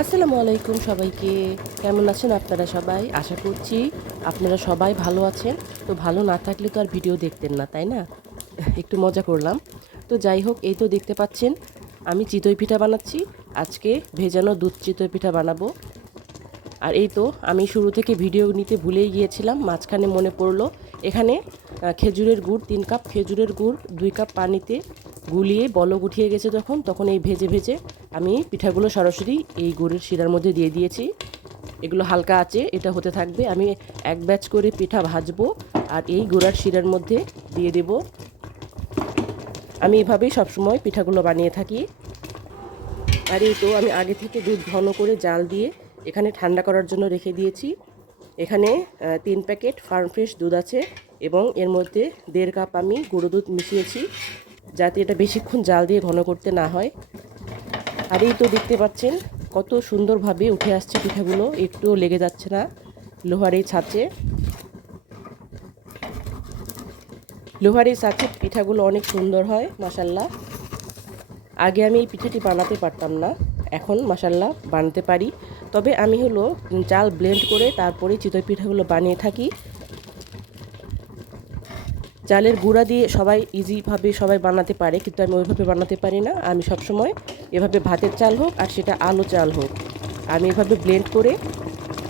আসসালামু আলাইকুম সবাইকে। কেমন আছেন আপনারা সবাই? আশা করছি আপনারা সবাই ভালো আছেন। তো ভালো না থাকলে তো আর ভিডিও দেখতেন না, তাই না? একটু মজা করলাম। তো যাই হোক, এই তো দেখতে পাচ্ছেন, আমি চিতই পিঠা বানাচ্ছি। আজকে ভেজানো দুধ চিতই পিঠা বানাবো। আর এই তো, আমি শুরু থেকে ভিডিও নিতে ভুলেই গিয়েছিলাম, মাঝখানে মনে পড়ল। এখানে খেজুরের গুড়, তিন কাপ খেজুরের গুড়, দুই কাপ পানিতে গুলিয়ে বলক উঠিয়ে গেছে তখন তখন এই ভেজে ভেজে আমি পিঠাগুলো সরাসরি এই গুড়ের শিরার মধ্যে দিয়ে দিয়েছি। এগুলো হালকা আছে এটা হতে থাকবে। আমি এক ব্যাচ করে পিঠা ভাজবো আর এই গুড়ার শিরার মধ্যে দিয়ে দেব। আমি এভাবেই সবসময় পিঠাগুলো বানিয়ে থাকি। আর এই তো আমি আগে থেকে দুধ ঘন করে জাল দিয়ে এখানে ঠান্ডা করার জন্য রেখে দিয়েছি। এখানে তিন প্যাকেট ফার্ম ফ্রেশ দুধ আছে এবং এর মধ্যে দেড় কাপ আমি গুঁড়ো দুধ মিশিয়েছি। যাতে এটা বেশিক্ষণ জাল দিয়ে ঘন করতে না হয়। আর এই তো দেখতে পাচ্ছেন, কত সুন্দরভাবে উঠে আসছে পিঠাগুলো, একটুও লেগে যাচ্ছে না লোহার এই ছাঁচে। লোহার এই ছাঁচে পিঠাগুলো অনেক সুন্দর হয় মাসাল্লাহ আগে আমি এই পিঠাটি বানাতে পারতাম না, এখন মাসাল্লাহ বানাতে পারি। তবে আমি হলো চাল ব্লেন্ড করে তারপরে চিতই পিঠাগুলো বানিয়ে থাকি। চালের গুঁড়া দিয়ে সবাই ইজিভাবে সবাই বানাতে পারে, কিন্তু আমি ওইভাবে বানাতে পারি না। আমি সবসময় এভাবে ভাতের চাল হোক আর সেটা আলো চাল হোক। আমি এভাবে ব্লেন্ড করে,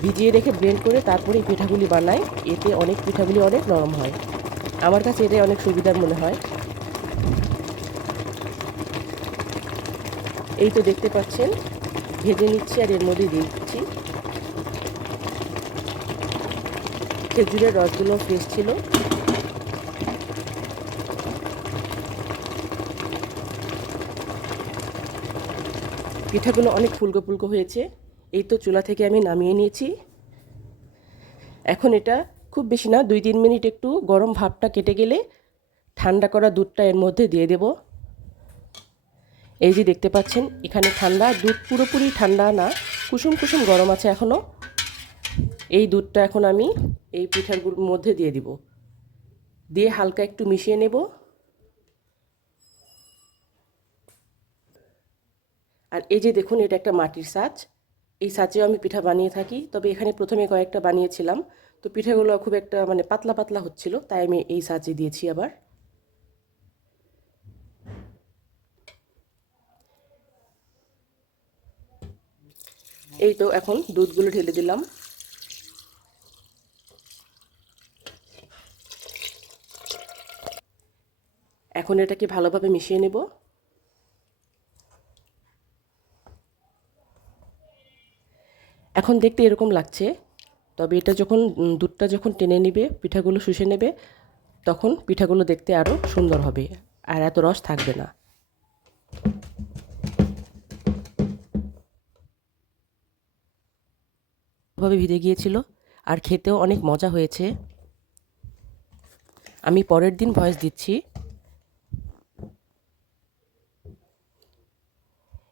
ভিজিয়ে রেখে ব্লেন্ড করে তারপরে এই পিঠাগুলি বানাই। এতে অনেক পিঠাগুলি অনেক নরম হয়। আমার কাছে এটাই অনেক সুবিধার মনে হয়। এই তো দেখতে পাচ্ছেন, ভেজে নিচ্ছি আর এর মধ্যে দিচ্ছি। খেজুরের রসগুলো ফ্রেশ ছিল। পিঠাগুলো অনেক ফুলকো ফুলকো হয়েছে। এই তো চুলা থেকে আমি নামিয়ে নিয়েছি। এখন এটা খুব বেশি না, দুই তিন মিনিট একটু গরম ভাবটা কেটে গেলে ঠান্ডা করা দুধটা এর মধ্যে দিয়ে দেব। এই যে দেখতে পাচ্ছেন, এখানে ঠান্ডা, দুধ পুরোপুরি ঠান্ডা না, কুসুম কুসুম গরম আছে এখনও এই দুধটা এখন আমি এই পিঠাগুলোর মধ্যে দিয়ে দিব। দিয়ে হালকা একটু মিশিয়ে নেব। আর এই যে দেখুন, এটা একটা মাটির সাজ। এই সাজেও আমি পিঠা বানিয়ে থাকি, তবে এখানে প্রথমে কয়েকটা বানিয়েছিলাম। তো পিঠাগুলো খুব একটা মানে পাতলা পাতলা হচ্ছিল, তাই আমি এই সাজে দিয়েছি আবার। এই তো এখন দুধগুলো ঢেলে দিলাম। এখন এটাকে ভালোভাবে মিশিয়ে নেব। এখন দেখতে এরকম লাগছে। তবে এটা যখন দুধটা যখন টেনে নেবে, পিঠাগুলো শুষে নেবে, তখন পিঠাগুলো দেখতে আরও সুন্দর হবে আর এত রস থাকবে না। ভাবে ভিজে গিয়েছিল আর খেতেও অনেক মজা হয়েছে। আমি পরের দিন ভয়েস দিচ্ছি।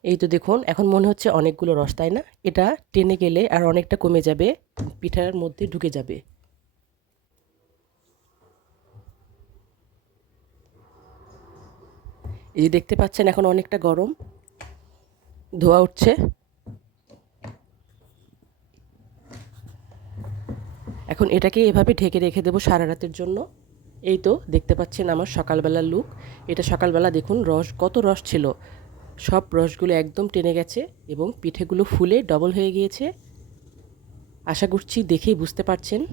এই তো দেখুন, এখন মনে হচ্ছে অনেকগুলো রস, তাই না? এটা টেনে গেলে আর অনেকটা কমে যাবে, পিঠার মধ্যে ঢুকে যাবে। এই দেখতে পাচ্ছেন, এখন অনেকটা গরম। ধোয়া উঠছে। এখন এটাকে এভাবে ঢেকে রেখে দেবো সারা রাতের জন্য। এই তো দেখতে পাচ্ছেন আমার সকালবেলার লুক এটা সকালবেলা দেখুন, রস, কত রস ছিল। সব রসগুলো একদম টেনে গেছে এবং পিঠেগুলো ফুলে ডবল হয়ে গিয়েছে। আশা করছি দেখেই বুঝতে পারছেন।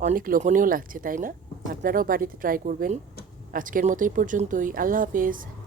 অনেক লোভনীয় লাগছে, তাই না? আপনারাও বাড়িতে ট্রাই করবেন। আজকের মতোই পর্যন্তই। আল্লাহ হাফেজ।